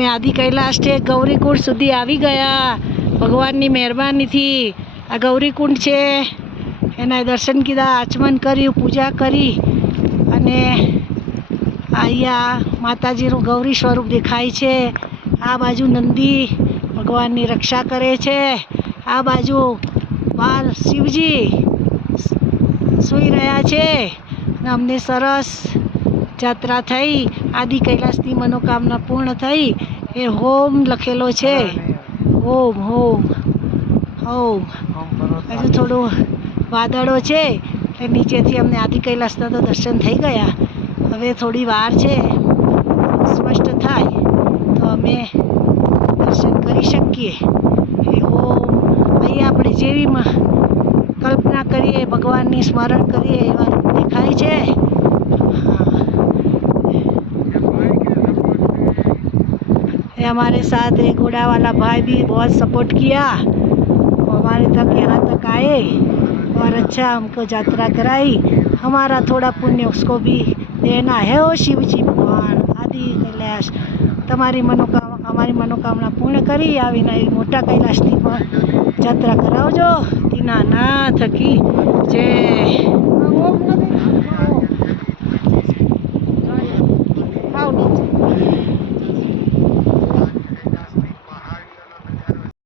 અમે આદિ કૈલાસથી ગૌરીકુંડ સુધી આવી ગયા ભગવાનની મહેરબાનીથી। આ ગૌરીકુંડ છે, એના દર્શન કીધા, આચમન કર્યું, પૂજા કરી અને અહીંયા માતાજીનું ગૌરી સ્વરૂપ દેખાય છે। આ બાજુ નંદી ભગવાનની રક્ષા કરે છે, આ બાજુ બાલ શિવજી સૂઈ રહ્યા છે અને અમને સરસ જાત્રા થઈ। આદિ કૈલાસની મનોકામના પૂર્ણ થઈ। એ હોમ લખેલો છે, ઓમ હોમ ઓમ। હજુ થોડું વાદળો છે એટલે નીચેથી અમને આદિ કૈલાસના તો દર્શન થઈ ગયા। હવે થોડી વાર છે, સ્પષ્ટ થાય તો અમે દર્શન કરી શકીએ। એ ઓમ અહીંયા આપણે જેવી કલ્પના કરીએ, ભગવાનની સ્મરણ કરીએ એવા રૂપ દેખાય છે। हमारे साथ एक घोड़ा वाला भाई भी बहुत सपोर्ट किया, हमारे तक यहाँ तक आए और अच्छा हमको यात्रा कराई। हमारा थोड़ा पुण्य उसको भी देना है। ओ शिव जी भगवान आदि कैलाश તમારી અમારી મનોકામના પૂર્ણ કરી આવીને મોટા કૈલાસની પણ યાત્રા કરાવજો। દીનાનાથ કી જય।